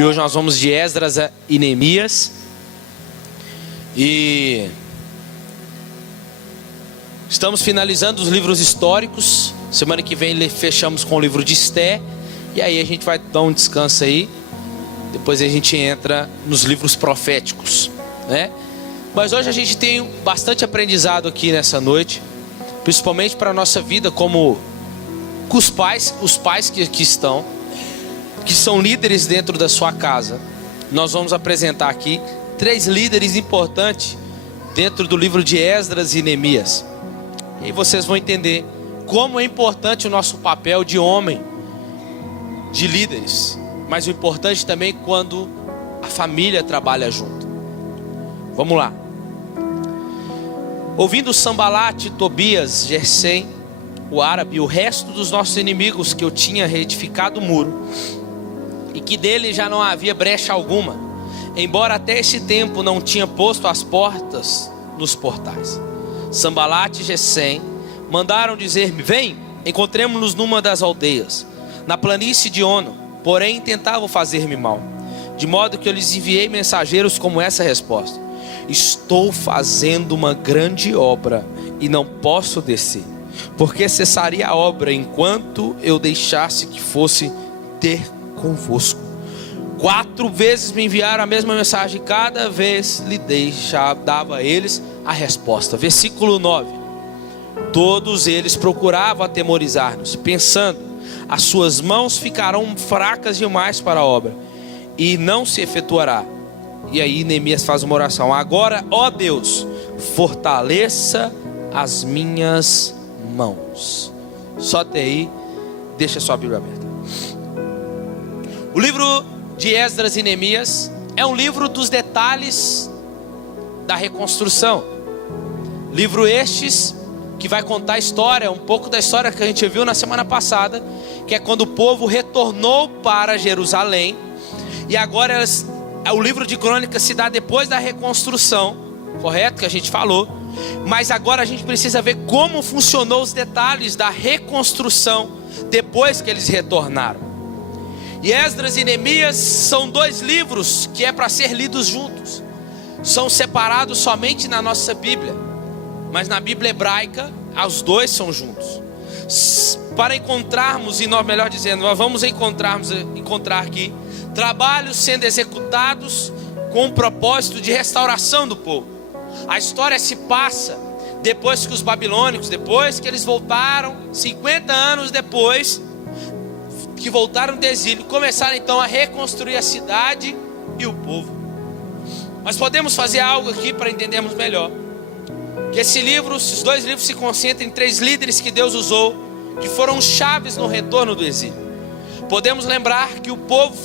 E hoje nós vamos de Esdras e Neemias. E estamos finalizando os livros históricos. Semana que vem fechamos com o livro de Esté. E aí a gente vai dar um descanso aí. Depois a gente entra nos livros proféticos, né? Mas hoje a gente tem bastante aprendizado aqui nessa noite, principalmente para a nossa vida como os pais que aqui estão, que são líderes dentro da sua casa. Nós vamos apresentar aqui 3 líderes importantes dentro do livro de Esdras e Neemias. E vocês vão entender como é importante o nosso papel de homem, de líderes. Mas o importante também quando a família trabalha junto. Vamos lá. Ouvindo Sambalate, Tobias, Gesem, o árabe, e o resto dos nossos inimigos, que eu tinha reedificado o muro, e que dele já não havia brecha alguma, embora até esse tempo não tinha posto as portas nos portais. Sambalate e Gesem mandaram dizer-me: vem, encontremos-nos numa das aldeias, na planície de Ono. Porém tentavam fazer-me mal, de modo que eu lhes enviei mensageiros como essa resposta: estou fazendo uma grande obra e não posso descer, porque cessaria a obra enquanto eu deixasse que fosse ter convosco. 4 vezes me enviaram a mesma mensagem, cada vez lhe dava a eles a resposta. Versículo 9. Todos eles procuravam atemorizar-nos, pensando: as suas mãos ficarão fracas demais para a obra, e não se efetuará. E aí Neemias faz uma oração: agora, ó Deus, fortaleça as minhas mãos. Só até aí, deixa sua Bíblia aberta. O livro de Esdras e Neemias é um livro dos detalhes da reconstrução. Livro estes que vai contar a história, um pouco da história que a gente viu na semana passada, que é quando o povo retornou para Jerusalém. E agora o livro de Crônicas se dá depois da reconstrução, correto? Que a gente falou. Mas agora a gente precisa ver como funcionou os detalhes da reconstrução depois que eles retornaram. E Esdras e Neemias são 2 livros que é para ser lidos juntos. São separados somente na nossa Bíblia, mas na Bíblia hebraica os 2 são juntos. Para encontrarmos, e nós, melhor dizendo, nós vamos encontrar aqui trabalhos sendo executados com o propósito de restauração do povo. A história se passa depois que os babilônicos, depois que eles voltaram, 50 anos depois que voltaram do exílio, começaram então a reconstruir a cidade e o povo. Mas podemos fazer algo aqui para entendermos melhor. Que esses 2 livros se concentram em 3 líderes que Deus usou, que foram chaves no retorno do exílio. Podemos lembrar que o povo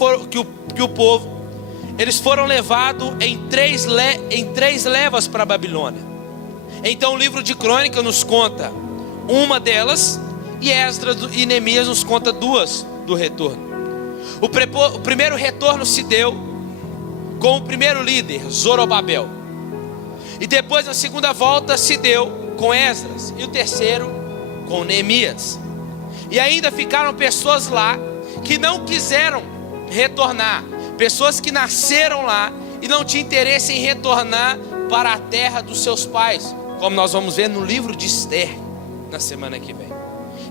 eles foram levados em 3 levas para a Babilônia. Então o livro de Crônica nos conta uma delas, e Esdras e Neemias nos conta 2 do retorno. O primeiro retorno se deu com o primeiro líder, Zorobabel. E depois, na segunda volta, se deu com Esdras. E o terceiro com Neemias. E ainda ficaram pessoas lá que não quiseram retornar. Pessoas que nasceram lá e não tinham interesse em retornar para a terra dos seus pais, como nós vamos ver no livro de Esté na semana que vem.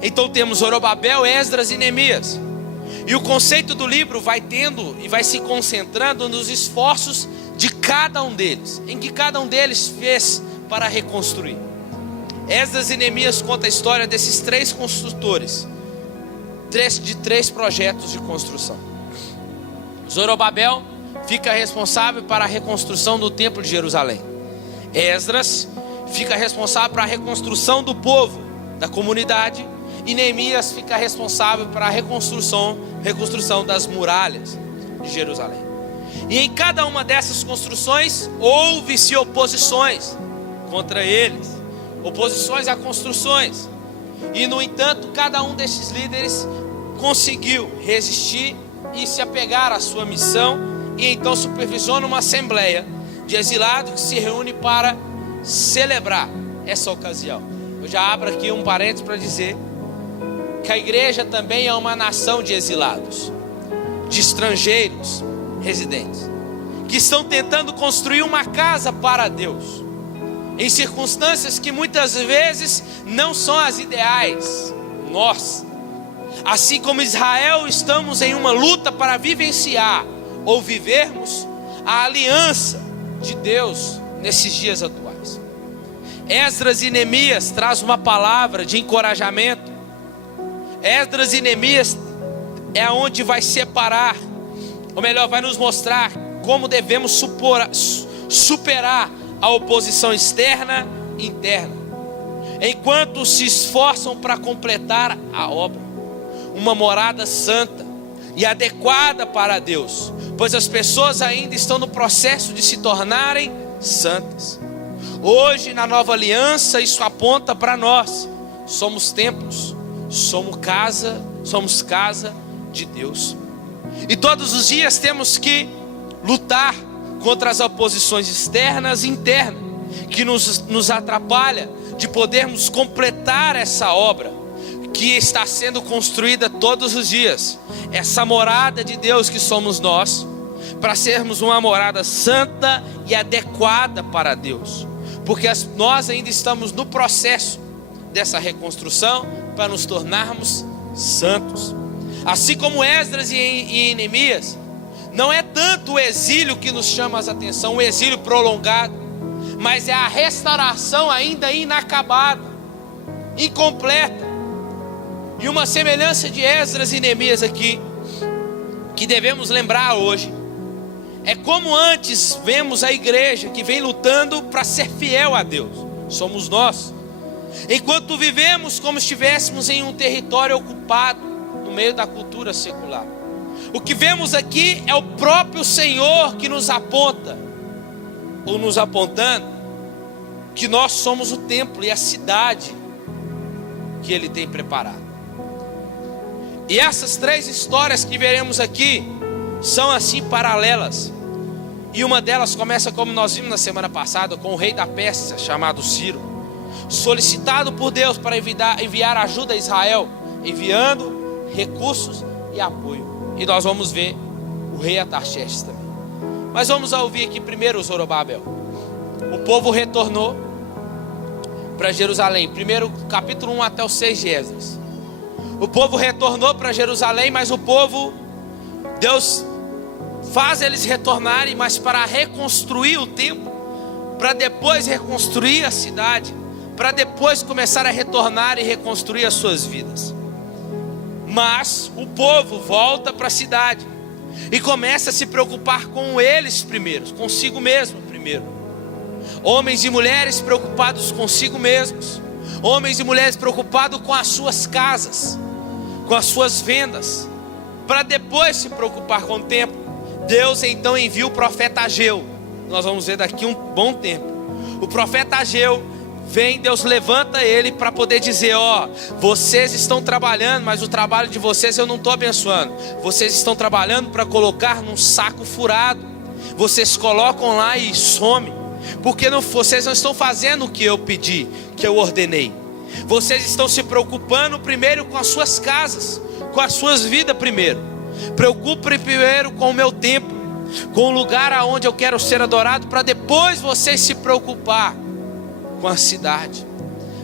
Então temos Zorobabel, Esdras e Neemias. E o conceito do livro vai tendo e vai se concentrando nos esforços de cada um deles, em que cada um deles fez para reconstruir. Esdras e Neemias conta a história desses 3 construtores, de 3 projetos de construção. Zorobabel fica responsável para a reconstrução do templo de Jerusalém. Esdras fica responsável para a reconstrução do povo, da comunidade. E Neemias fica responsável para a reconstrução das muralhas de Jerusalém. E em cada uma dessas construções houve-se oposições contra eles, oposições a construções. E no entanto, cada um desses líderes conseguiu resistir e se apegar à sua missão. E então supervisiona uma assembleia de exilados que se reúne para celebrar essa ocasião. Eu já abro aqui um parênteses para dizer que a igreja também é uma nação de exilados, de estrangeiros, residentes, que estão tentando construir uma casa para Deus, em circunstâncias que muitas vezes não são as ideais. Nós, assim como Israel, estamos em uma luta para vivenciar ou vivermos a aliança de Deus nesses dias atuais. Esdras e Neemias traz uma palavra de encorajamento. Esdras e Neemias é onde vai separar, ou melhor, vai nos mostrar como devemos superar a oposição externa e interna, enquanto se esforçam para completar a obra, uma morada santa e adequada para Deus, pois as pessoas ainda estão no processo de se tornarem santas. Hoje, na nova aliança, isso aponta para nós. Somos templos, somos casa de Deus. E todos os dias temos que lutar contra as oposições externas e internas, que nos atrapalha de podermos completar essa obra que está sendo construída todos os dias. Essa morada de Deus que somos nós, para sermos uma morada santa e adequada para Deus, porque nós ainda estamos no processo dessa reconstrução para nos tornarmos santos. Assim como Esdras e Neemias, não é tanto o exílio que nos chama a atenção, o exílio prolongado, mas é a restauração ainda inacabada, incompleta. E uma semelhança de Esdras e Neemias aqui, que devemos lembrar hoje, é como antes vemos a igreja que vem lutando para ser fiel a Deus. Somos nós. Enquanto vivemos como se estivéssemos em um território ocupado no meio da cultura secular. O que vemos aqui é o próprio Senhor que nos aponta, ou nos apontando, que nós somos o templo e a cidade que Ele tem preparado. E essas três histórias que veremos aqui são assim paralelas. E uma delas começa como nós vimos na semana passada, com o rei da Pérsia chamado Ciro, solicitado por Deus para enviar ajuda a Israel, enviando recursos e apoio. E nós vamos ver o rei Artaxerxes também. Mas vamos ouvir aqui primeiro o Zorobabel. O povo retornou para Jerusalém. Primeiro capítulo 1 até o 6 de Esdras. O povo retornou para Jerusalém, mas o povo, Deus faz eles retornarem, mas para reconstruir o templo, para depois reconstruir a cidade, para depois começar a retornar e reconstruir as suas vidas. Mas o povo volta para a cidade e começa a se preocupar com eles primeiro, consigo mesmo primeiro. Homens e mulheres preocupados consigo mesmos, homens e mulheres preocupados com as suas casas, com as suas vendas, para depois se preocupar com o templo. Deus então envia o profeta Ageu. Nós vamos ver daqui um bom tempo. O profeta Ageu vem, Deus levanta ele para poder dizer: ó, vocês estão trabalhando, mas o trabalho de vocês eu não estou abençoando. Vocês estão trabalhando para colocar num saco furado. Vocês colocam lá e some, porque vocês não estão fazendo o que eu pedi, que eu ordenei. Vocês estão se preocupando primeiro com as suas casas, com as suas vidas primeiro. Preocupe primeiro com o meu templo, com o lugar aonde eu quero ser adorado, para depois vocês se preocupar com a cidade.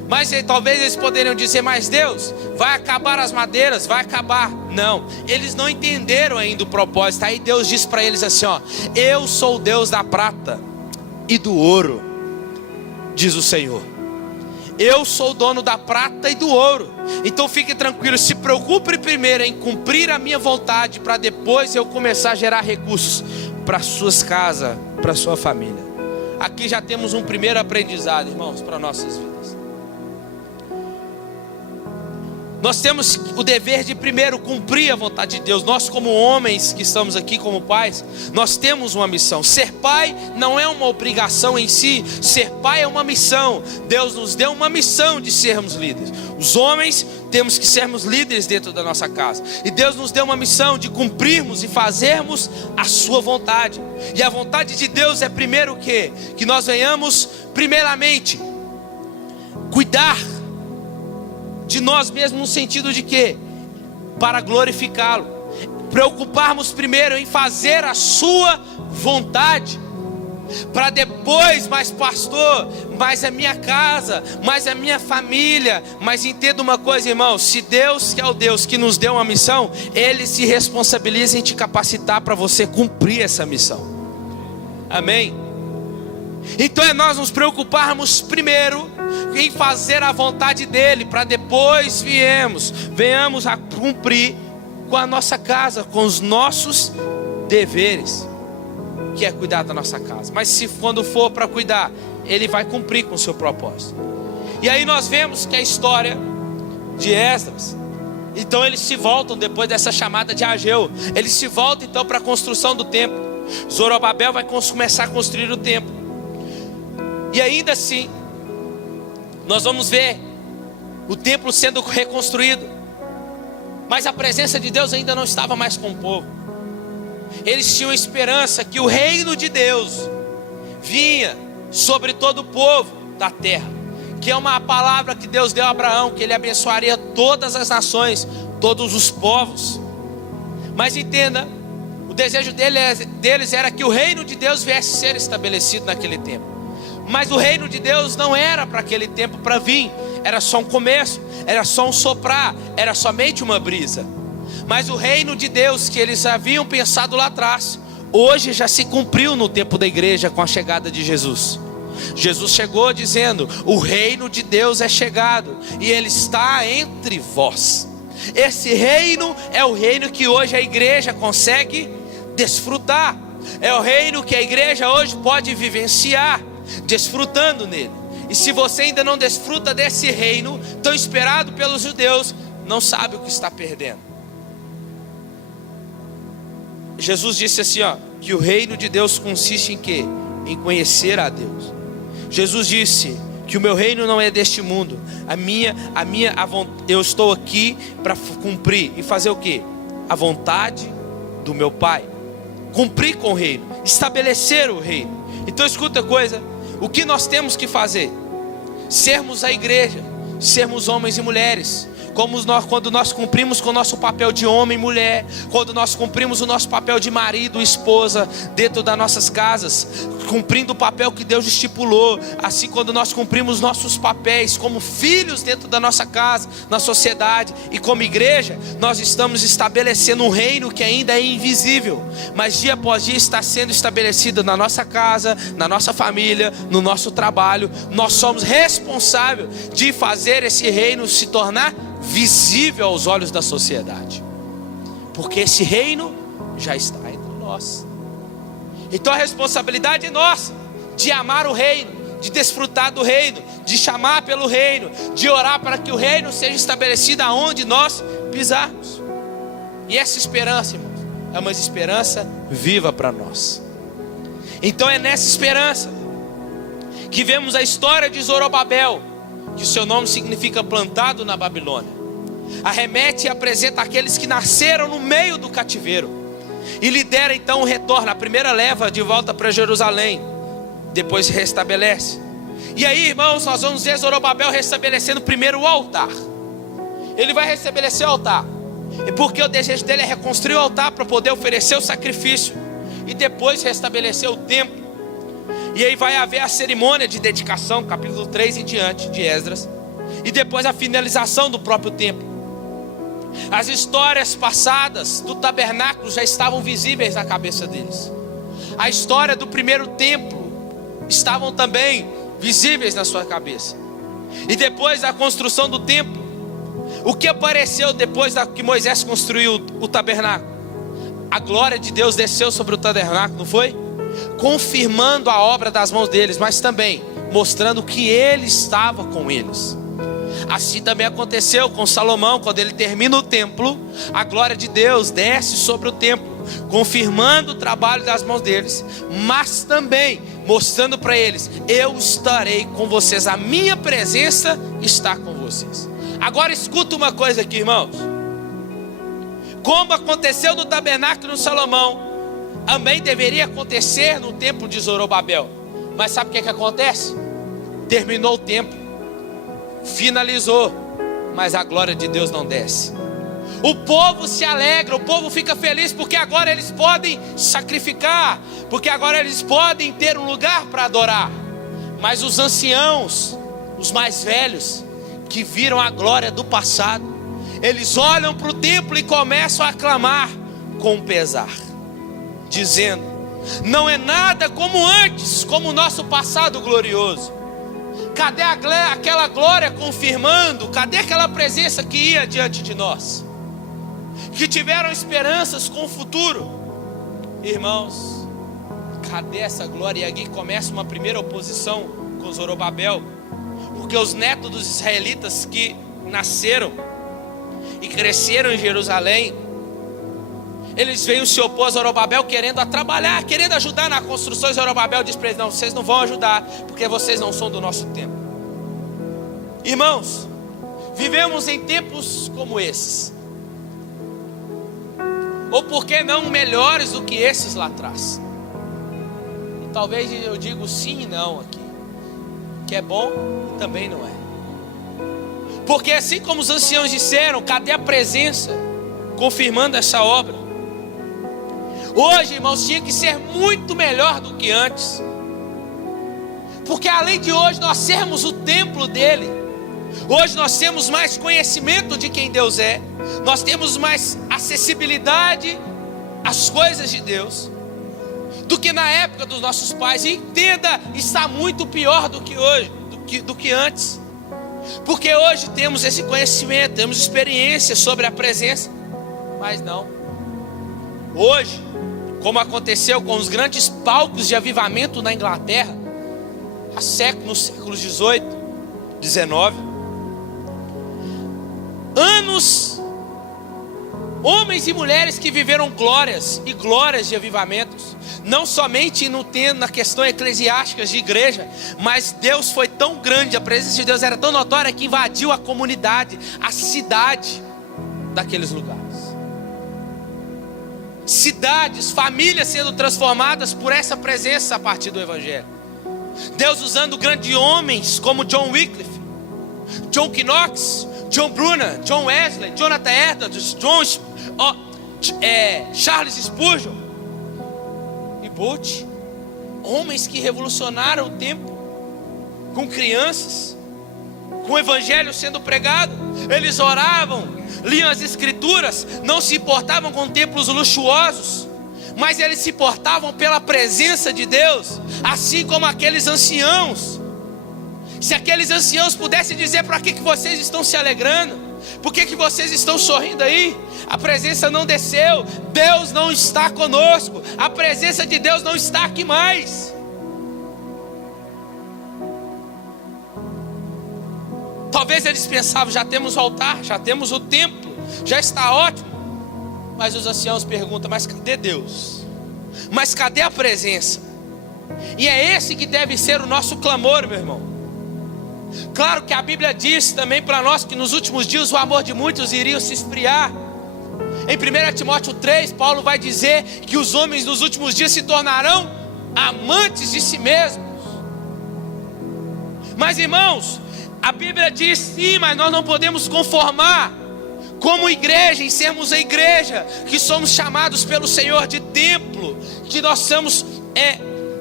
Mas talvez eles poderiam dizer: mas Deus, vai acabar as madeiras, vai acabar. Não, eles não entenderam ainda o propósito. Aí Deus diz para eles assim: ó, eu sou o Deus da prata e do ouro, diz o Senhor. Eu sou o dono da prata e do ouro. Então fique tranquilo, se preocupe primeiro em cumprir a minha vontade, para depois eu começar a gerar recursos para suas casas, para sua família. Aqui já temos um primeiro aprendizado, irmãos, para nossas vidas. Nós temos o dever de primeiro cumprir a vontade de Deus. Nós, como homens que estamos aqui como pais, nós temos uma missão. Ser pai não é uma obrigação em si. Ser pai é uma missão. Deus nos deu uma missão de sermos líderes. Os homens temos que sermos líderes dentro da nossa casa. E Deus nos deu uma missão de cumprirmos e fazermos a sua vontade. E a vontade de Deus é primeiro o quê? Que nós venhamos primeiramente cuidar de nós mesmos, no sentido de que para glorificá-lo. preocuparmos primeiro em fazer a sua vontade, para depois, mas pastor, mas a minha casa, mas a minha família. Mas entenda uma coisa, irmão, se Deus, que é o Deus que nos deu uma missão, Ele se responsabiliza em te capacitar para você cumprir essa missão. Amém? Então é nós nos preocuparmos primeiro em fazer a vontade dEle, para depois venhamos a cumprir com a nossa casa, com os nossos deveres, que é cuidar da nossa casa. Mas se quando for para cuidar, Ele vai cumprir com o seu propósito. E aí nós vemos que a história de Esdras, então eles se voltam depois dessa chamada de Ageu, eles se voltam então para a construção do templo. Zorobabel vai começar a construir o templo. E ainda assim, nós vamos ver o templo sendo reconstruído, mas a presença de Deus ainda não estava mais com o povo. Eles tinham esperança que o reino de Deus vinha sobre todo o povo da terra, que é uma palavra que Deus deu a Abraão, que ele abençoaria todas as nações, todos os povos. Mas entenda, o desejo deles era que o reino de Deus viesse a ser estabelecido naquele tempo. Mas o reino de Deus não era para aquele tempo para vir, era só um começo, era só um soprar, era somente uma brisa. Mas o reino de Deus que eles haviam pensado lá atrás, hoje já se cumpriu no tempo da igreja com a chegada de Jesus. Jesus chegou dizendo: o reino de Deus é chegado e Ele está entre vós. Esse reino é o reino que hoje a igreja consegue desfrutar. É o reino que a igreja hoje pode vivenciar, desfrutando nele. E se você ainda não desfruta desse reino tão esperado pelos judeus, não sabe o que está perdendo. Jesus disse assim, que o reino de Deus consiste em quê? Em conhecer a Deus. Jesus disse que o meu reino não é deste mundo. Eu estou aqui para cumprir e fazer o quê? A vontade do meu Pai. Cumprir com o reino, estabelecer o reino. Então escuta a coisa, o que nós temos que fazer? Sermos a igreja, sermos homens e mulheres, quando nós cumprimos com o nosso papel de homem e mulher, quando nós cumprimos o nosso papel de marido e esposa dentro das nossas casas, cumprindo o papel que Deus estipulou, assim quando nós cumprimos nossos papéis como filhos dentro da nossa casa, na sociedade e como igreja, nós estamos estabelecendo um reino que ainda é invisível, mas dia após dia está sendo estabelecido na nossa casa, na nossa família, no nosso trabalho. Nós somos responsáveis de fazer esse reino se tornar visível aos olhos da sociedade, porque esse reino já está entre nós. Então a responsabilidade é nossa, de amar o reino, de desfrutar do reino, de chamar pelo reino, de orar para que o reino seja estabelecido aonde nós pisarmos. E essa esperança, irmãos, é uma esperança viva para nós. Então é nessa esperança que vemos a história de Zorobabel, que o seu nome significa plantado na Babilônia. Arremete e apresenta aqueles que nasceram no meio do cativeiro, e lidera então o retorno, a primeira leva de volta para Jerusalém, depois restabelece. E aí, irmãos, nós vamos ver Zorobabel restabelecendo primeiro o altar. Ele vai restabelecer o altar, e porque o desejo dele é reconstruir o altar para poder oferecer o sacrifício, e depois restabelecer o templo. E aí vai haver a cerimônia de dedicação, capítulo 3 em diante de Esdras, e depois a finalização do próprio templo. As histórias passadas do tabernáculo já estavam visíveis na cabeça deles. A história do primeiro templo estavam também visíveis na sua cabeça. E depois da construção do templo, o que apareceu depois que Moisés construiu o tabernáculo? A glória de Deus desceu sobre o tabernáculo, não foi? Confirmando a obra das mãos deles, mas também mostrando que Ele estava com eles. Assim também aconteceu com Salomão. Quando ele termina o templo, a glória de Deus desce sobre o templo, confirmando o trabalho das mãos deles, mas também mostrando para eles: eu estarei com vocês, a minha presença está com vocês. Agora escuta uma coisa aqui, irmãos. Como aconteceu no tabernáculo de Salomão, também deveria acontecer no templo de Zorobabel. Mas sabe o que acontece? Terminou o templo, finalizou, mas a glória de Deus não desce. O povo se alegra, o povo fica feliz, porque agora eles podem sacrificar, porque agora eles podem ter um lugar para adorar. Mas os anciãos, os mais velhos, que viram a glória do passado, eles olham para o templo e começam a clamar com pesar, dizendo: não é nada como antes, como o nosso passado glorioso. Cadê aquela glória confirmando? Cadê aquela presença que ia diante de nós? Que tiveram esperanças com o futuro. Irmãos, cadê essa glória? E aqui começa uma primeira oposição com Zorobabel, porque os netos dos israelitas que nasceram e cresceram em Jerusalém, eles veem se opor a Zorobabel, querendo trabalhar, querendo ajudar na construção. Zorobabel diz para eles: não, vocês não vão ajudar, porque vocês não são do nosso tempo. Irmãos, vivemos em tempos como esses, ou por que não melhores do que esses lá atrás. E talvez eu digo sim e não aqui, que é bom e também não é. Porque assim como os anciãos disseram, cadê a presença confirmando essa obra? Hoje, irmãos, tinha que ser muito melhor do que antes. Porque além de hoje nós sermos o templo dele, hoje nós temos mais conhecimento de quem Deus é, nós temos mais acessibilidade às coisas de Deus do que na época dos nossos pais. E entenda, está muito pior do que hoje, do que antes. Porque hoje temos esse conhecimento, temos experiência sobre a presença, mas não. Hoje, como aconteceu com os grandes palcos de avivamento na Inglaterra, nos séculos 18, 19, anos, homens e mulheres que viveram glórias e glórias de avivamentos, não somente na questão eclesiástica de igreja, mas Deus foi tão grande, a presença de Deus era tão notória que invadiu a comunidade, a cidade daqueles lugares. Cidades, famílias sendo transformadas por essa presença a partir do Evangelho. Deus usando grandes homens como John Wycliffe, John Knox, John Brunner, John Wesley, Jonathan Edwards, Charles Spurgeon e Butch. Homens que revolucionaram o tempo, com crianças, com o Evangelho sendo pregado. Eles oravam, liam as Escrituras, não se importavam com templos luxuosos, mas eles se importavam pela presença de Deus, assim como aqueles anciãos. Se aqueles anciãos pudessem dizer: para que vocês estão se alegrando? Por que vocês estão sorrindo aí? A presença não desceu, Deus não está conosco, a presença de Deus não está aqui mais. Talvez eles pensavam: já temos o altar, já temos o templo, já está ótimo. Mas os anciãos perguntam: mas cadê Deus? Mas cadê a presença? E é esse que deve ser o nosso clamor, meu irmão. Claro que a Bíblia diz também para nós que nos últimos dias o amor de muitos iria se esfriar. Em 1 Timóteo 3, Paulo vai dizer que os homens nos últimos dias se tornarão amantes de si mesmos. Mas, irmãos, a Bíblia diz sim, mas nós não podemos conformar como igreja, em sermos a igreja que somos chamados pelo Senhor de templo, que nós somos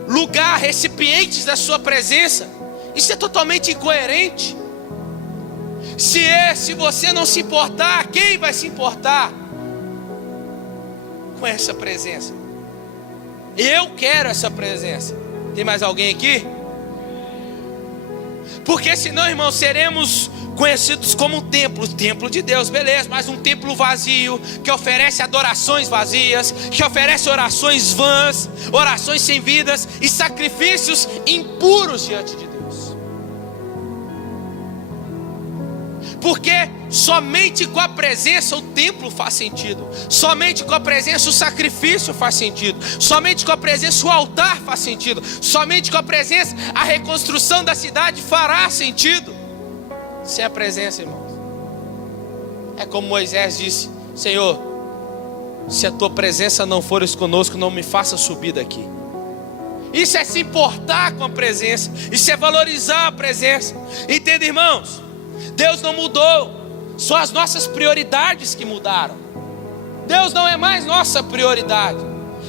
lugar, recipientes da sua presença. Isso é totalmente incoerente. Se você não se importar, quem vai se importar com essa presença? Eu quero essa presença. Tem mais alguém aqui? Porque senão, irmãos, seremos conhecidos como um templo, o templo de Deus, beleza, mas um templo vazio, que oferece adorações vazias, que oferece orações vãs, orações sem vidas e sacrifícios impuros diante de Deus. Porque somente com a presença o templo faz sentido, somente com a presença o sacrifício faz sentido, somente com a presença o altar faz sentido, somente com a presença a reconstrução da cidade fará sentido. Sem a presença, irmãos, é como Moisés disse: Senhor, se a tua presença não fores conosco, não me faça subir daqui. Isso é se importar com a presença, isso é valorizar a presença. Entenda, irmãos, Deus não mudou. São as nossas prioridades que mudaram. Deus não é mais nossa prioridade.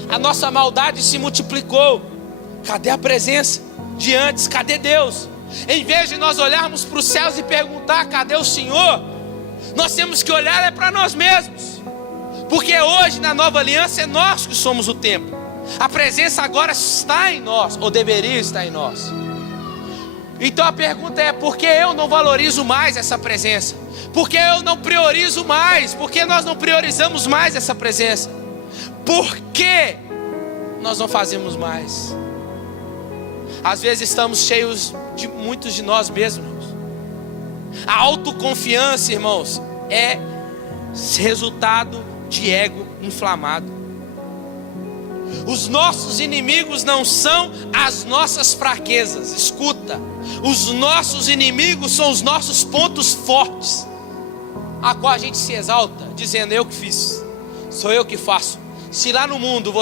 A nossa maldade se multiplicou. Cadê a presença de antes? Cadê Deus? Em vez de nós olharmos para os céus e perguntar: cadê o Senhor? Nós temos que olhar para nós mesmos. Porque hoje na nova aliança é nós que somos o templo. A presença agora está em nós, ou deveria estar em nós. Então a pergunta é: por que eu não valorizo mais essa presença? Por que eu não priorizo mais? Por que nós não priorizamos mais essa presença? Por que nós não fazemos mais? Às vezes estamos cheios de muitos de nós mesmos. A autoconfiança, irmãos, é resultado de ego inflamado. Os nossos inimigos não são as nossas fraquezas. Escuta, os nossos inimigos são os nossos pontos fortes, a qual a gente se exalta, dizendo: eu que fiz, sou eu que faço. Se lá no mundo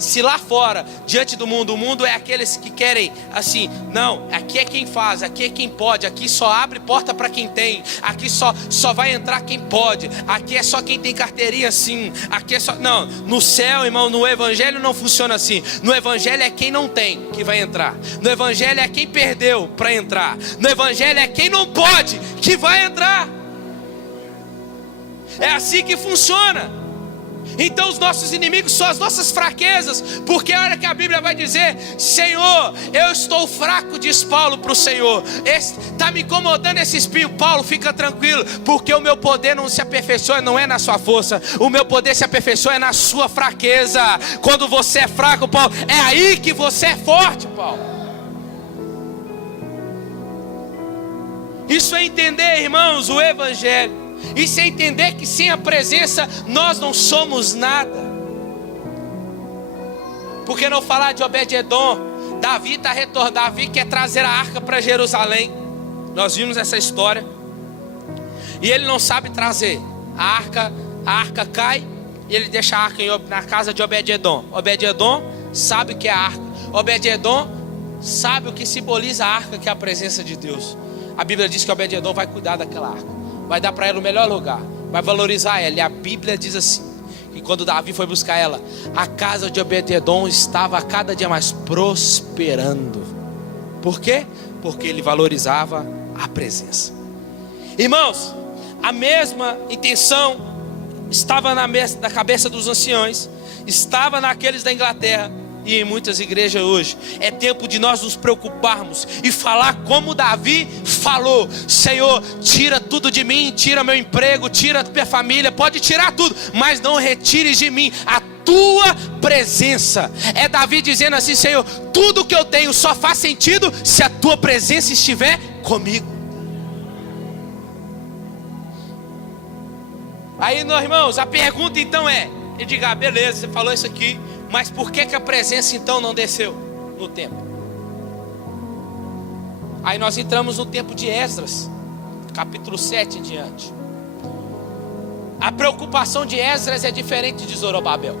se lá fora, diante do mundo, o mundo é aqueles que querem assim: não, aqui é quem faz, aqui é quem pode, aqui só abre porta para quem tem, aqui só vai entrar quem pode, aqui é só quem tem carteirinha assim, aqui é só... Não, no céu, irmão, no evangelho não funciona assim. No evangelho é quem não tem que vai entrar. No evangelho é quem perdeu para entrar. No evangelho é quem não pode que vai entrar. É assim que funciona. Então os nossos inimigos são as nossas fraquezas. Porque olha que a Bíblia vai dizer: Senhor, eu estou fraco, diz Paulo para o Senhor. Está me incomodando esse espinho. Paulo, fica tranquilo, porque o meu poder não se aperfeiçoa, não é na sua força. O meu poder se aperfeiçoa é na sua fraqueza. Quando você é fraco, Paulo, é aí que você é forte, Paulo. Isso é entender, irmãos, o evangelho. Isso é entender que sem a presença nós não somos nada. Por que não falar de Obed-edom? Davi quer trazer a arca para Jerusalém. Nós vimos essa história. E ele não sabe trazer. A arca cai e ele deixa a arca na casa de Obed-edom. Obed-edom sabe o que é a arca. Obed-edom sabe o que simboliza a arca, que é a presença de Deus. A Bíblia diz que Obed-edom vai cuidar daquela arca, vai dar para ela o melhor lugar, vai valorizar ela. E a Bíblia diz assim, que quando Davi foi buscar ela, a casa de Obed-edom estava a cada dia mais prosperando. Por quê? Porque ele valorizava a presença. Irmãos, a mesma intenção estava na cabeça dos anciões, estava naqueles da Inglaterra e em muitas igrejas hoje. É tempo de nós nos preocuparmos e falar como Davi falou: Senhor, tira tudo de mim, tira meu emprego, tira minha família, pode tirar tudo, mas não retires de mim a tua presença. É Davi dizendo assim: Senhor, tudo que eu tenho só faz sentido se a tua presença estiver comigo. Aí, meus irmãos, a pergunta então é, e diga: beleza, você falou isso aqui, mas por que a presença então não desceu no templo? Aí nós entramos no tempo de Esdras, capítulo 7 em diante. A preocupação de Esdras é diferente de Zorobabel.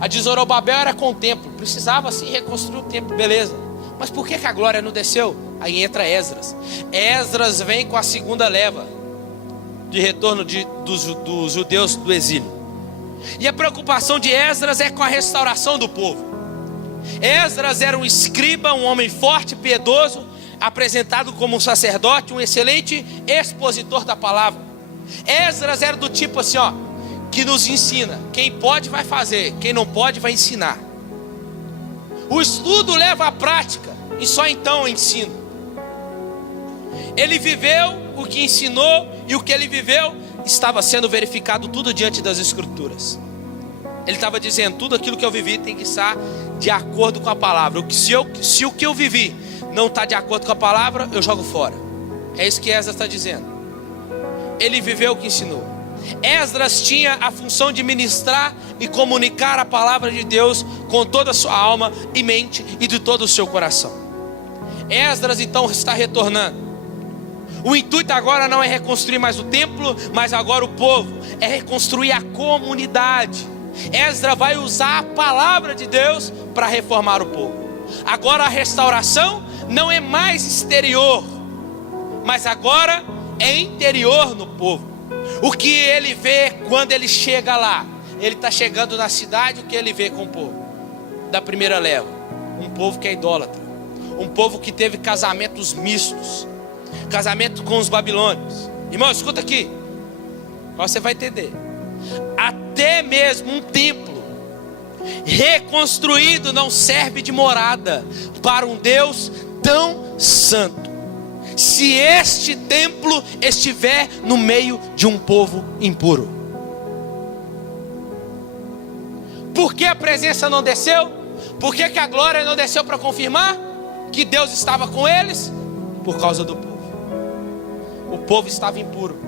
A de Zorobabel era com o templo, precisava sim reconstruir o templo, beleza. Mas por que a glória não desceu? Aí entra Esdras. Esdras vem com a segunda leva de retorno dos judeus do exílio. E a preocupação de Esdras é com a restauração do povo. Esdras era um escriba, um homem forte, piedoso, apresentado como um sacerdote, um excelente expositor da palavra. Esdras era do tipo assim, que nos ensina: quem pode vai fazer, quem não pode vai ensinar. O estudo leva à prática e só então o ensino. Ele viveu o que ensinou, e o que ele viveu estava sendo verificado tudo diante das escrituras. Ele estava dizendo: tudo aquilo que eu vivi tem que estar de acordo com a palavra. Se o que eu vivi não está de acordo com a palavra, eu jogo fora. É isso que Esdras está dizendo. Ele viveu o que ensinou. Esdras tinha a função de ministrar e comunicar a palavra de Deus com toda a sua alma e mente e de todo o seu coração. Esdras então está retornando. O intuito agora não é reconstruir mais o templo, mas agora o povo, é reconstruir a comunidade. Esdras vai usar a palavra de Deus para reformar o povo. Agora a restauração não é mais exterior, mas agora é interior no povo. O que ele vê quando ele chega lá? Ele está chegando na cidade, o que ele vê com o povo da primeira leva? Um povo que é idólatra, um povo que teve casamentos mistos, casamento com os babilônios. Irmão, escuta aqui, você vai entender. Até mesmo um templo reconstruído não serve de morada para um Deus tão santo, se este templo estiver no meio de um povo impuro. Por que a presença não desceu? Por que a glória não desceu para confirmar que Deus estava com eles? Por causa do povo. O povo estava impuro.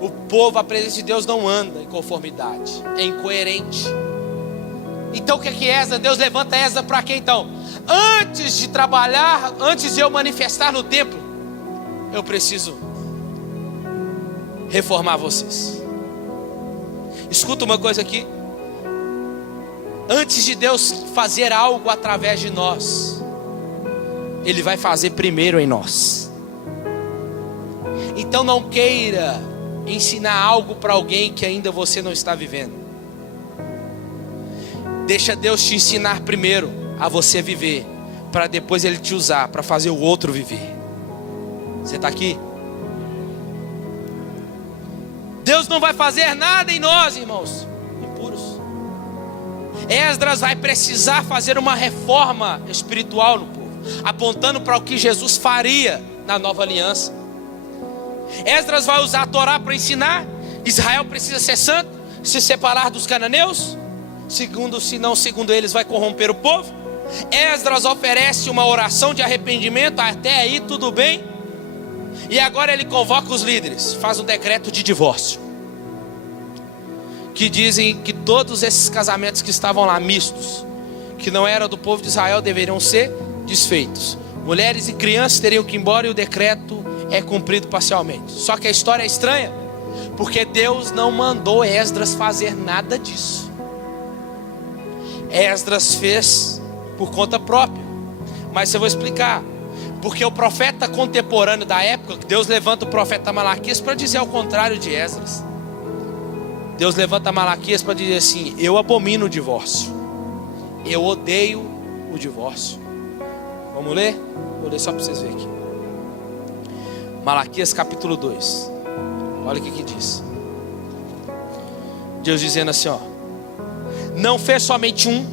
O povo, a presença de Deus não anda em conformidade, é incoerente. Então o que é que Esdras? Deus levanta Esdras para quê então? Antes de trabalhar, antes de eu manifestar no templo, eu preciso reformar vocês. Escuta uma coisa aqui. Antes de Deus fazer algo através de nós, Ele vai fazer primeiro em nós. Então não queira ensinar algo para alguém que ainda você não está vivendo. Deixa Deus te ensinar primeiro a você viver, para depois Ele te usar para fazer o outro viver. Você está aqui? Deus não vai fazer nada em nós, irmãos impuros. Esdras vai precisar fazer uma reforma espiritual no povo, apontando para o que Jesus faria na nova aliança. Esdras vai usar a Torá para ensinar. Israel precisa ser santo, se separar dos cananeus, segundo eles vai corromper o povo. Esdras oferece uma oração de arrependimento. Até aí tudo bem. E agora ele convoca os líderes, faz um decreto de divórcio, que dizem que todos esses casamentos que estavam lá mistos, que não eram do povo de Israel, deveriam ser desfeitos. Mulheres e crianças teriam que ir embora, e o decreto é cumprido parcialmente. Só que a história é estranha, porque Deus não mandou Esdras fazer nada disso. Esdras fez por conta própria. Mas eu vou explicar. Porque o profeta contemporâneo da época, Deus levanta o profeta Malaquias para dizer ao contrário de Esdras. Deus levanta Malaquias para dizer assim: eu abomino o divórcio, eu odeio o divórcio. Vamos ler? Vou ler só para vocês verem aqui. Malaquias capítulo 2. Olha o que diz. Deus dizendo assim, ó: não fez somente um,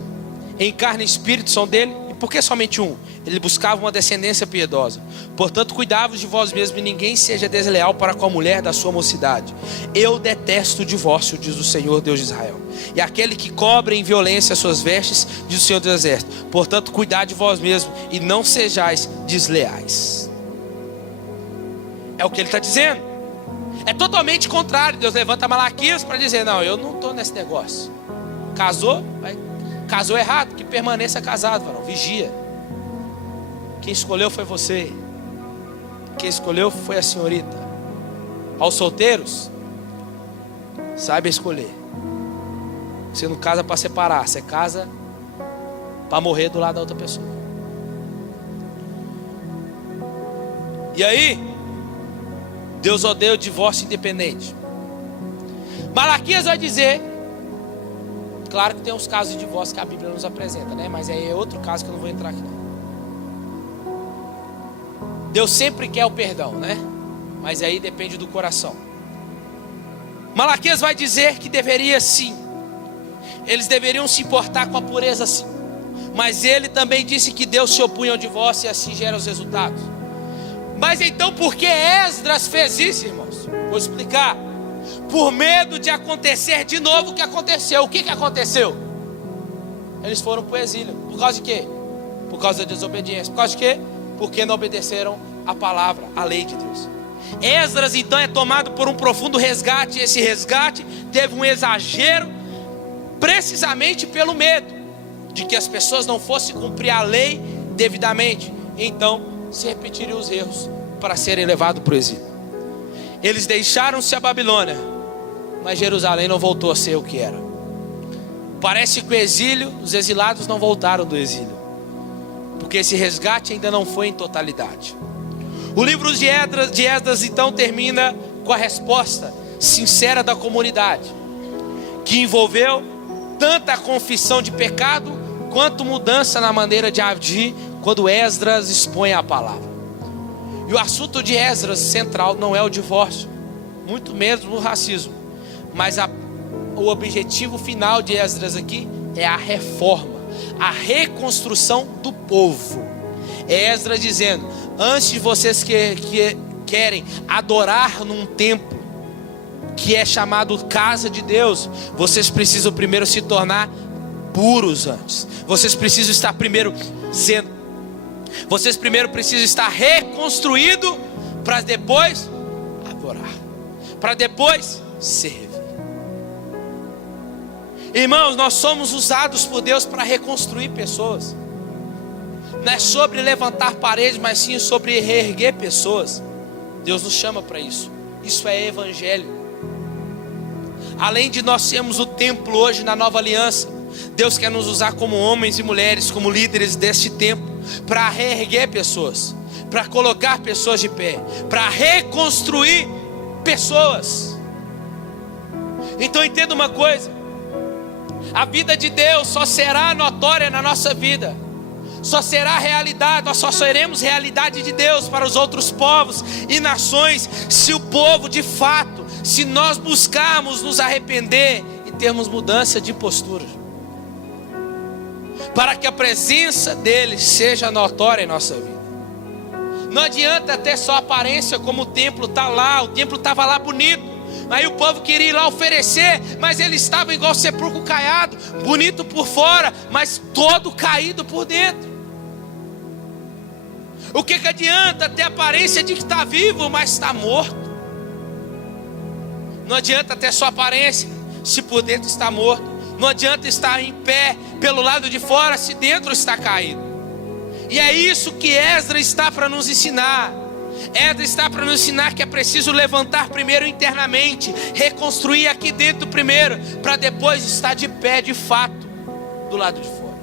em carne e espírito são dele. E por que somente um? Ele buscava uma descendência piedosa. Portanto, cuidai-vos de vós mesmos, e ninguém seja desleal para com a mulher da sua mocidade. Eu detesto o divórcio, diz o Senhor Deus de Israel, e aquele que cobre em violência as suas vestes, diz o Senhor dos Exércitos. Portanto, cuidai de vós mesmos e não sejais desleais. É o que ele está dizendo. É totalmente contrário. Deus levanta Malaquias para dizer: não, eu não estou nesse negócio. Casou errado, que permaneça casado, varão, vigia. Quem escolheu foi você. Quem escolheu foi a senhorita. Aos solteiros, saiba escolher. Você não casa para separar, você casa para morrer do lado da outra pessoa. E aí, Deus odeia o divórcio independente. Malaquias vai dizer, claro que tem uns casos de divórcio que a Bíblia nos apresenta, né? Mas aí é outro caso que eu não vou entrar aqui não. Deus sempre quer o perdão, né? Mas aí depende do coração. Malaquias vai dizer que deveria sim, eles deveriam se importar com a pureza sim. Mas ele também disse que Deus se opunha ao divórcio, e assim gera os resultados. Mas então por que Esdras fez isso, irmãos? Vou explicar. Por medo de acontecer de novo o que aconteceu. O que aconteceu? Eles foram para o exílio. Por causa de quê? Por causa da desobediência. Por causa de quê? Porque não obedeceram a palavra, a lei de Deus. Esdras então é tomado por um profundo resgate. E esse resgate teve um exagero, precisamente pelo medo de que as pessoas não fossem cumprir a lei devidamente. Então se repetiriam os erros para serem levados para o exílio. Eles deixaram-se a Babilônia, mas Jerusalém não voltou a ser o que era. Parece que o exílio, os exilados não voltaram do exílio, porque esse resgate ainda não foi em totalidade. O livro de Esdras então termina com a resposta sincera da comunidade, que envolveu tanta confissão de pecado, quanto mudança na maneira de agir, quando Esdras expõe a palavra. E o assunto de Esdras central não é o divórcio, muito menos o racismo, mas o objetivo final de Esdras aqui é a reforma, a reconstrução do povo. É Esdras dizendo: antes de vocês que querem adorar num templo que é chamado casa de Deus, vocês precisam primeiro se tornar puros antes. Vocês precisam estar primeiro sendo, vocês primeiro precisam estar reconstruído para depois adorar, para depois servir. Irmãos, nós somos usados por Deus para reconstruir pessoas. Não é sobre levantar paredes, mas sim sobre reerguer pessoas. Deus nos chama para isso. Isso é evangelho. Além de nós sermos o templo hoje na nova aliança, Deus quer nos usar como homens e mulheres, como líderes deste templo, para reerguer pessoas, para colocar pessoas de pé, para reconstruir pessoas. Então entenda uma coisa: a vida de Deus só será notória na nossa vida, só será realidade, nós só seremos realidade de Deus para os outros povos e nações, se o povo de fato, se nós buscarmos nos arrepender e termos mudança de postura, para que a presença dele seja notória em nossa vida. Não adianta ter só aparência, como o templo está lá, o templo estava lá bonito, aí o povo queria ir lá oferecer, mas ele estava igual sepulcro caiado, bonito por fora, mas todo caído por dentro. O que adianta ter aparência de que está vivo, mas está morto? Não adianta ter só aparência, se por dentro está morto. Não adianta estar em pé pelo lado de fora, se dentro está caído. E é isso que Esdras está para nos ensinar. Esdras está para nos ensinar que é preciso levantar primeiro internamente, reconstruir aqui dentro primeiro, para depois estar de pé de fato do lado de fora.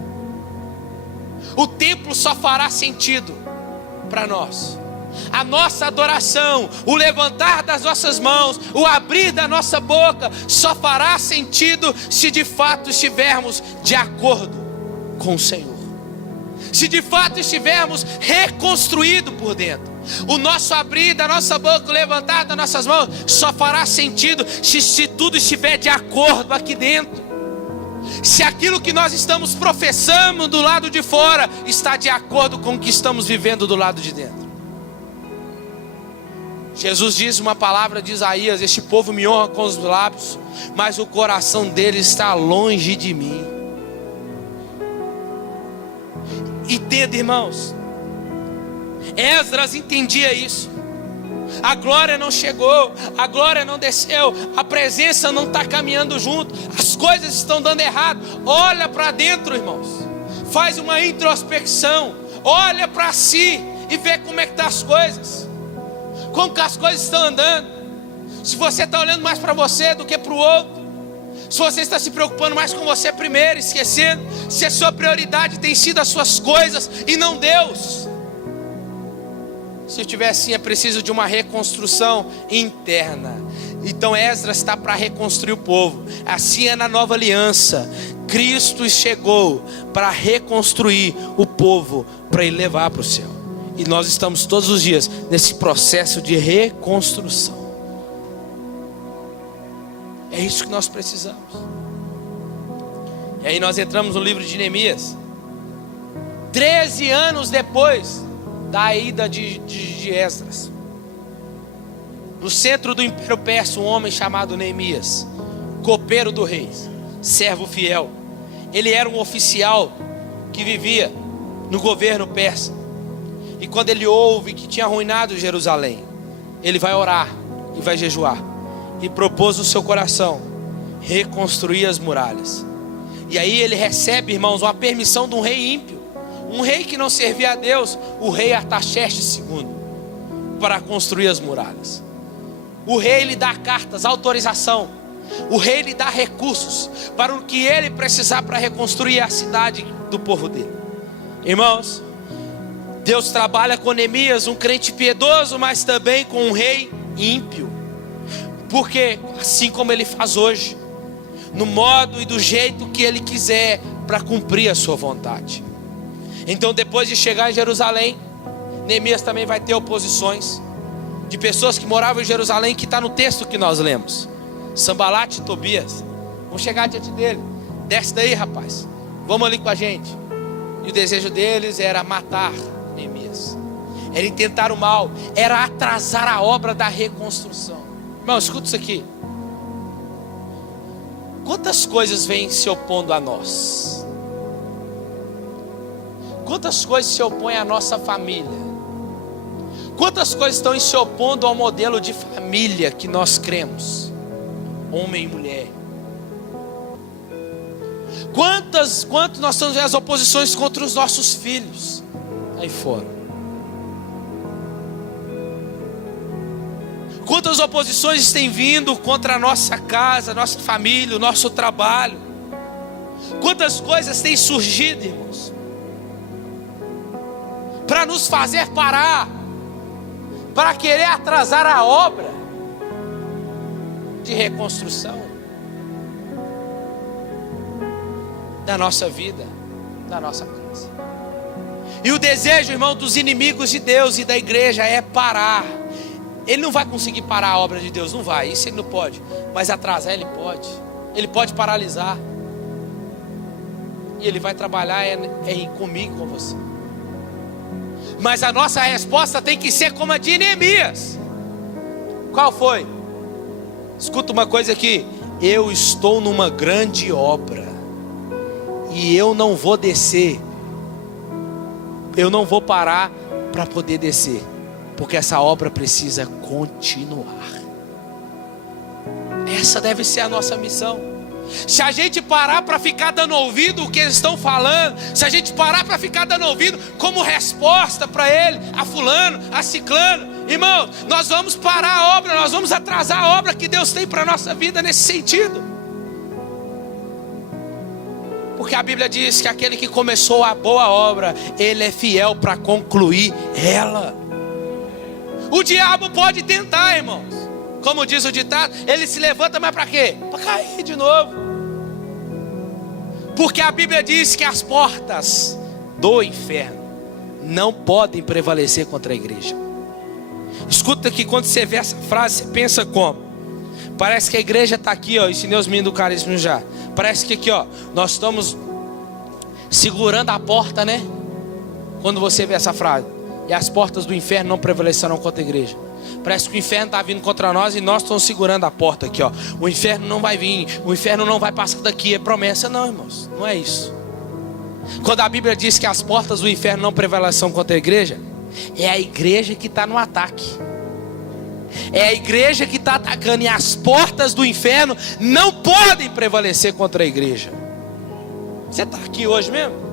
O templo só fará sentido para nós. A nossa adoração, o levantar das nossas mãos, o abrir da nossa boca, só fará sentido se de fato estivermos de acordo com o Senhor. Se de fato estivermos reconstruídos por dentro. O nosso abrir da nossa boca, o levantar das nossas mãos, só fará sentido se tudo estiver de acordo aqui dentro. Se aquilo que nós estamos professando do lado de fora está de acordo com o que estamos vivendo do lado de dentro. Jesus diz uma palavra de Isaías: este povo me honra com os lábios, mas o coração dele está longe de mim. Entenda, irmãos, Esdras entendia isso. A glória não chegou, a glória não desceu, a presença não está caminhando junto, as coisas estão dando errado. Olha para dentro, irmãos, faz uma introspecção, olha para si e vê como é que estão as coisas, como que as coisas estão andando. Se você está olhando mais para você do que para o outro, se você está se preocupando mais com você primeiro, esquecendo se a sua prioridade tem sido as suas coisas e não Deus. Se estiver assim, é preciso de uma reconstrução interna. Então Esdras está para reconstruir o povo. Assim é na nova aliança. Cristo chegou para reconstruir o povo, para ele levar para o céu. E nós estamos todos os dias nesse processo de reconstrução. É isso que nós precisamos. E aí nós entramos no livro de Neemias. 13 anos depois da ida de Esdras, no centro do Império Persa, um homem chamado Neemias, copeiro do rei, servo fiel. Ele era um oficial que vivia no governo persa. E quando ele ouve que tinha arruinado Jerusalém, ele vai orar e vai jejuar. E propôs no seu coração reconstruir as muralhas. E aí ele recebe, irmãos, uma permissão de um rei ímpio, um rei que não servia a Deus, o rei Artaxerxes II, para construir as muralhas. O rei lhe dá cartas, autorização. O rei lhe dá recursos para o que ele precisar para reconstruir a cidade do povo dele. Irmãos, Deus trabalha com Neemias, um crente piedoso, mas também com um rei ímpio. Porque assim como Ele faz hoje, no modo e do jeito que Ele quiser, para cumprir a sua vontade. Então, depois de chegar em Jerusalém, Neemias também vai ter oposições de pessoas que moravam em Jerusalém, que está no texto que nós lemos. Sanbalate e Tobias vão chegar diante dele. Desce daí, rapaz, vamos ali com a gente. E o desejo deles era matar Neemias, era intentar o mal, era atrasar a obra da reconstrução. Irmão, escuta isso aqui. Quantas coisas vêm se opondo a nós? Quantas coisas se opõem à nossa família? Quantas coisas estão se opondo ao modelo de família que nós cremos? Homem e mulher. Quanto nós estamos vendo as oposições contra os nossos filhos aí fora? Quantas oposições têm vindo contra a nossa casa, a nossa família, o nosso trabalho? Quantas coisas têm surgido, irmãos, para nos fazer parar, para querer atrasar a obra de reconstrução da nossa vida, da nossa casa. E o desejo, irmão, dos inimigos de Deus e da igreja é parar. Ele não vai conseguir parar a obra de Deus, não vai, isso ele não pode. Mas atrasar ele pode. Ele pode paralisar. E ele vai trabalhar comigo, com você. Mas a nossa resposta tem que ser como a de Neemias. Qual foi? Escuta uma coisa aqui. Eu estou numa grande obra, e eu não vou descer. Eu não vou parar para poder descer, porque essa obra precisa continuar. Essa deve ser a nossa missão. Se a gente parar para ficar dando ouvido o que eles estão falando, se a gente parar para ficar dando ouvido como resposta para ele, a fulano, a ciclano, irmão, nós vamos parar a obra, nós vamos atrasar a obra que Deus tem para a nossa vida nesse sentido. Porque a Bíblia diz que aquele que começou a boa obra, ele é fiel para concluir ela. O diabo pode tentar, irmãos. Como diz o ditado, ele se levanta, mas para quê? Para cair de novo. Porque a Bíblia diz que as portas do inferno não podem prevalecer contra a igreja. Escuta que quando você vê essa frase, você pensa como? Parece que a igreja está aqui, ó. Ensinei os meninos do carisma já. Parece que aqui, ó, nós estamos segurando a porta, né? Quando você vê essa frase. E as portas do inferno não prevalecerão contra a igreja. Parece que o inferno está vindo contra nós e nós estamos segurando a porta aqui, ó. O inferno não vai vir, o inferno não vai passar daqui, é promessa. Não, irmãos, não é isso. Quando a Bíblia diz que as portas do inferno não prevalecerão contra a igreja, é a igreja que está no ataque. É a igreja que está atacando, e as portas do inferno não podem prevalecer contra a igreja. Você está aqui hoje mesmo?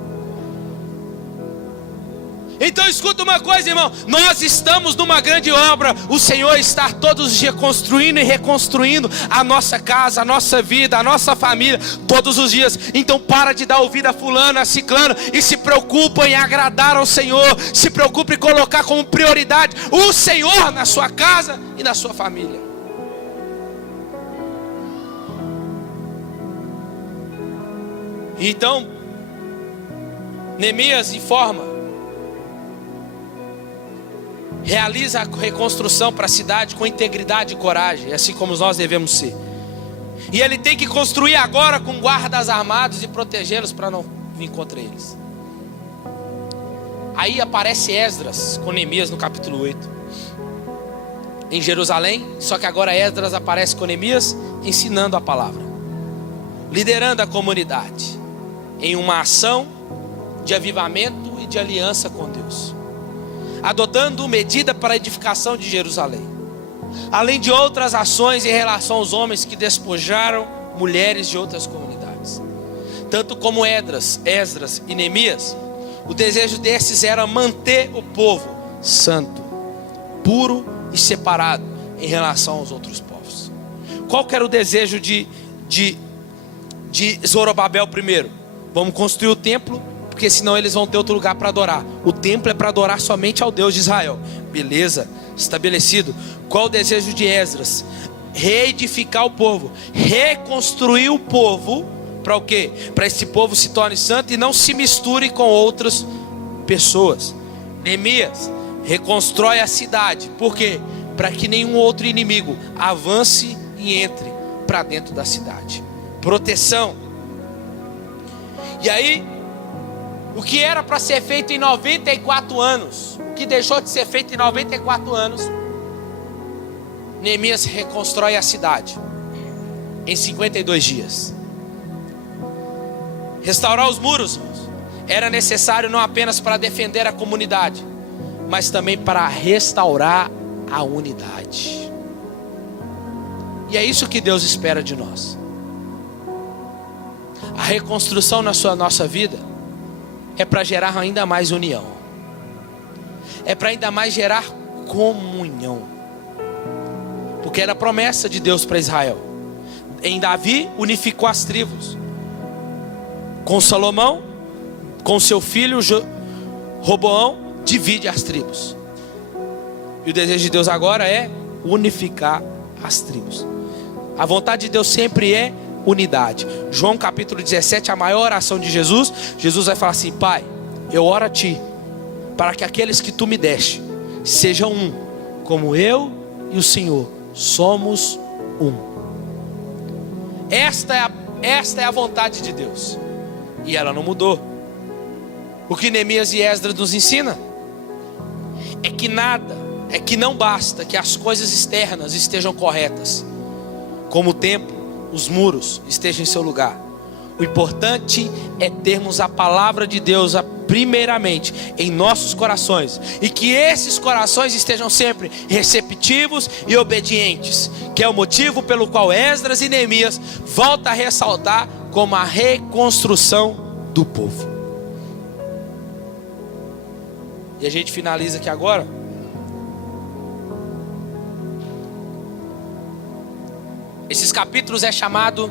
Então escuta uma coisa, irmão. Nós estamos numa grande obra. O Senhor está todos os dias construindo e reconstruindo a nossa casa, a nossa vida, a nossa família, todos os dias. Então para de dar ouvido a fulano, a ciclano, e se preocupa em agradar ao Senhor. Se preocupe em colocar como prioridade o Senhor na sua casa e na sua família. Então Neemias informa, realiza a reconstrução para a cidade com integridade e coragem, assim como nós devemos ser. E ele tem que construir agora com guardas armados e protegê-los para não vir contra eles. Aí aparece Esdras com Neemias no capítulo 8, em Jerusalém. Só que agora Esdras aparece com Neemias ensinando a palavra, liderando a comunidade em uma ação de avivamento e de aliança com Deus, adotando medida para a edificação de Jerusalém, além de outras ações em relação aos homens que despojaram mulheres de outras comunidades. Tanto como Esdras e Neemias, o desejo desses era manter o povo santo, puro e separado em relação aos outros povos. Qual que era o desejo de Zorobabel primeiro? Vamos construir o templo, porque senão eles vão ter outro lugar para adorar. O templo é para adorar somente ao Deus de Israel. Beleza, estabelecido. Qual o desejo de Esdras? reedificar o povo, reconstruir o povo. Para o quê? Para esse povo se torne santo e não se misture com outras pessoas. Neemias reconstrói a cidade. Por quê? Para que nenhum outro inimigo avance e entre para dentro da cidade. Proteção. E aí, o que era para ser feito em 94 anos, o que deixou de ser feito em 94 anos, Neemias reconstrói a cidade em 52 dias. Restaurar os muros, irmãos, era necessário não apenas para defender a comunidade, mas também para restaurar a unidade. E é isso que Deus espera de nós. A reconstrução na nossa vida é para gerar ainda mais união, é para ainda mais gerar comunhão, porque era a promessa de Deus para Israel. Em Davi unificou as tribos, com Salomão, com seu filho Roboão, divide as tribos. E o desejo de Deus agora é unificar as tribos. A vontade de Deus sempre é unidade. João capítulo 17, a maior oração de Jesus. Jesus vai falar assim: Pai, eu oro a Ti, para que aqueles que Tu me deste sejam um, como eu e o Senhor somos um. Esta é a vontade de Deus, e ela não mudou. O que Neemias e Esdras nos ensina é que não basta que as coisas externas estejam corretas, como o templo, os muros estejam em seu lugar. O importante é termos a palavra de Deus primeiramente em nossos corações, e que esses corações estejam sempre receptivos e obedientes, que é o motivo pelo qual Esdras e Neemias voltam a ressaltar como a reconstrução do povo. E a gente finaliza aqui agora esses capítulos é chamado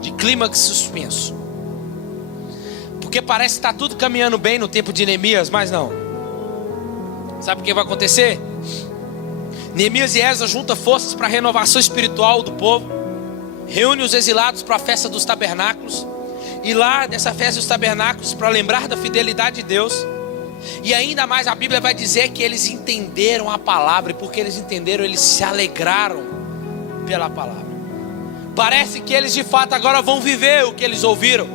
de clímax suspenso, porque parece que está tudo caminhando bem no tempo de Neemias, mas não. Sabe o que vai acontecer? Neemias e Esdras juntam forças para a renovação espiritual do povo, reúne os exilados para a festa dos tabernáculos, e lá dessa festa dos tabernáculos, para lembrar da fidelidade de Deus. E ainda mais a Bíblia vai dizer que eles entenderam a palavra, e porque eles entenderam, eles se alegraram pela palavra. Parece que eles de fato agora vão viver o que eles ouviram.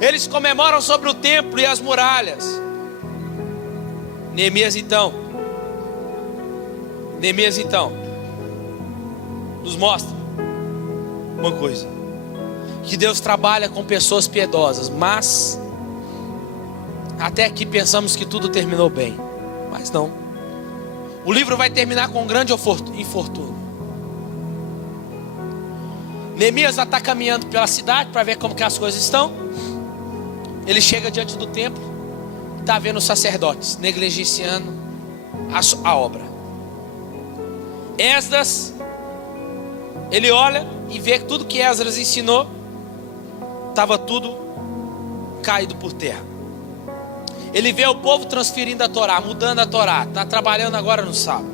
Eles comemoram sobre o templo e as muralhas. Neemias então nos mostra uma coisa: que Deus trabalha com pessoas piedosas, mas até aqui pensamos que tudo terminou bem, mas não. O livro vai terminar com um grande infortúnio. Neemias já está caminhando pela cidade para ver como que as coisas estão. Ele chega diante do templo, está vendo os sacerdotes negligenciando a obra. Esdras, ele olha e vê que tudo que Esdras ensinou estava tudo caído por terra. Ele vê o povo transferindo a Torá, mudando a Torá, está trabalhando agora no sábado.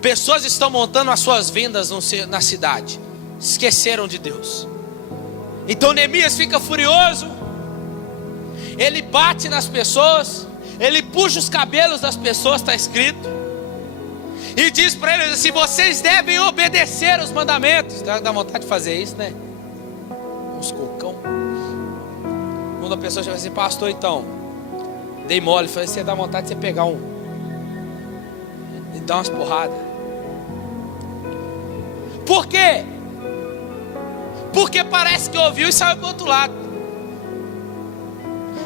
Pessoas estão montando as suas vendas na cidade, esqueceram de Deus. Então Neemias fica furioso, ele bate nas pessoas, ele puxa os cabelos das pessoas, está escrito, e diz para eles assim: vocês devem obedecer os mandamentos. Dá vontade de fazer isso, né? Uns cocão. Quando a pessoa chega assim: pastor, então dei mole. Falei: você dá vontade de você pegar e dar umas porradas. Por quê? Porque parece que ouviu e saiu do outro lado.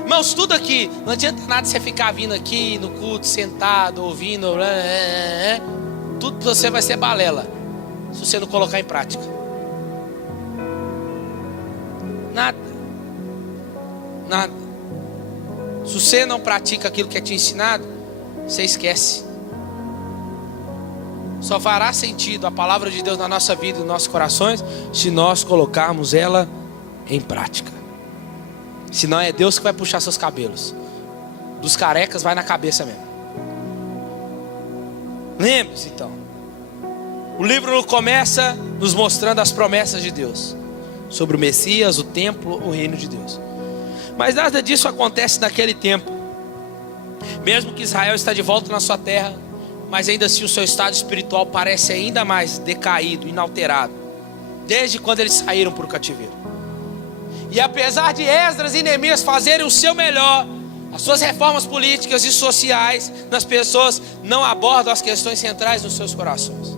Irmãos, tudo aqui, não adianta nada você ficar vindo aqui no culto, sentado, ouvindo, tudo para você vai ser balela, se você não colocar em prática. Nada. Se você não pratica aquilo que é te ensinado, você esquece. Só fará sentido a palavra de Deus na nossa vida e nos nossos corações se nós colocarmos ela em prática. Senão é Deus que vai puxar seus cabelos. Dos carecas vai na cabeça mesmo. Lembre-se então, O livro começa nos mostrando as promessas de Deus sobre o Messias, o templo, o reino de Deus. Mas nada disso acontece naquele tempo. Mesmo que Israel está de volta na sua terra, mas ainda assim o seu estado espiritual parece ainda mais decaído, inalterado, desde quando eles saíram para o cativeiro. E apesar de Esdras e Neemias fazerem o seu melhor, as suas reformas políticas e sociais nas pessoas não abordam as questões centrais dos seus corações.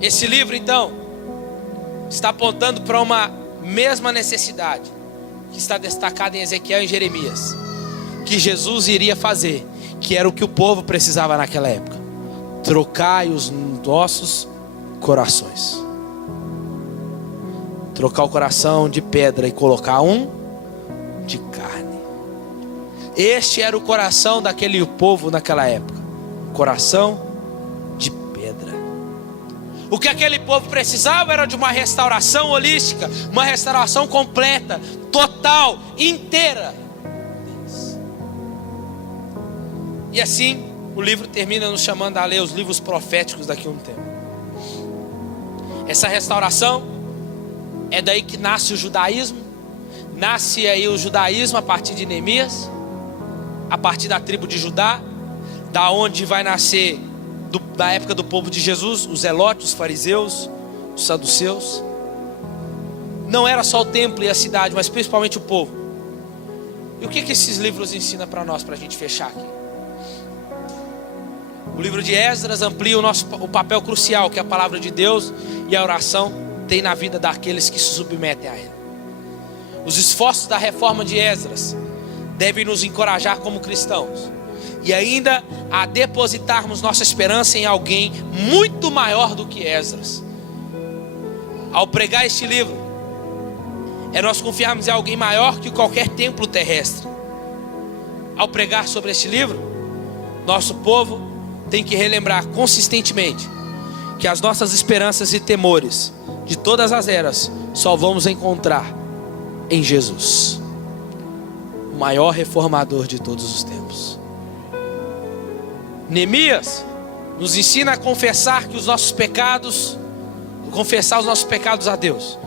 Esse livro então está apontando para uma mesma necessidade que está destacada em Ezequiel e Jeremias, que Jesus iria fazer, que era o que o povo precisava naquela época: trocai os nossos corações, trocar o coração de pedra e colocar um de carne. Este era o coração daquele povo naquela época, coração de pedra. O que aquele povo precisava era de uma restauração holística, uma restauração completa, total, inteira. E assim o livro termina nos chamando a ler os livros proféticos daqui a um tempo. Essa restauração é daí que nasce o judaísmo. Nasce aí o judaísmo a partir de Neemias, a partir da tribo de Judá, da onde vai nascer, da época do povo de Jesus, os zelotes, os fariseus, os saduceus. Não era só o templo e a cidade, mas principalmente o povo. E o que esses livros ensinam para nós, para a gente fechar aqui? O livro de Esdras amplia o papel crucial que a palavra de Deus e a oração tem na vida daqueles que se submetem a ele. Os esforços da reforma de Esdras devem nos encorajar como cristãos, e ainda a depositarmos nossa esperança em alguém muito maior do que Esdras. Ao pregar este livro, nós confiarmos em alguém maior que qualquer templo terrestre. Ao pregar sobre este livro, nosso povo tem que relembrar consistentemente que as nossas esperanças e temores de todas as eras só vamos encontrar em Jesus, o maior reformador de todos os tempos. Neemias nos ensina a confessar os nossos pecados a Deus.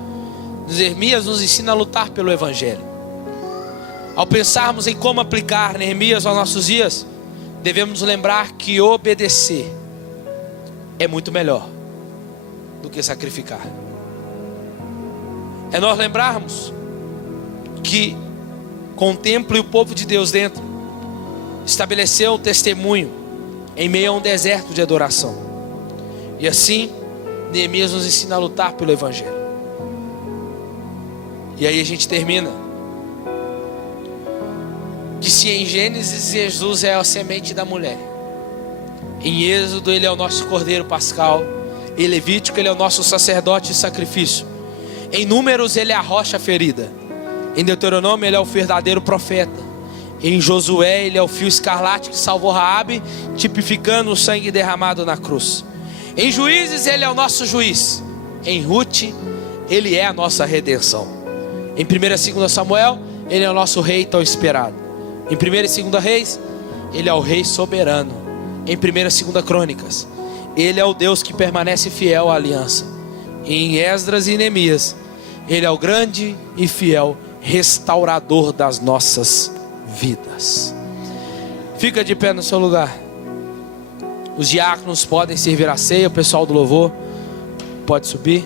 Neemias nos ensina a lutar pelo Evangelho. Ao pensarmos em como aplicar Neemias aos nossos dias, devemos nos lembrar que obedecer é muito melhor do que sacrificar. É nós lembrarmos que com o templo e o povo de Deus dentro, estabeleceu um testemunho em meio a um deserto de adoração. E assim, Neemias nos ensina a lutar pelo Evangelho. E aí a gente termina que se em Gênesis Jesus é a semente da mulher, em Êxodo ele é o nosso cordeiro pascal, em Levítico ele é o nosso sacerdote e sacrifício, em Números ele é a rocha ferida, em Deuteronômio ele é o verdadeiro profeta, em Josué ele é o fio escarlate que salvou Raabe, tipificando o sangue derramado na cruz. Em Juízes ele é o nosso juiz, em Rute ele é a nossa redenção. Em 1 e 2 Samuel ele é o nosso rei tão esperado. Em 1 e 2 Reis ele é o rei soberano. Em 1 e 2 Crônicas ele é o Deus que permanece fiel à aliança. Em Esdras e Neemias ele é o grande e fiel restaurador das nossas vidas. Fica de pé no seu lugar. Os diáconos podem servir a ceia, o pessoal do louvor pode subir.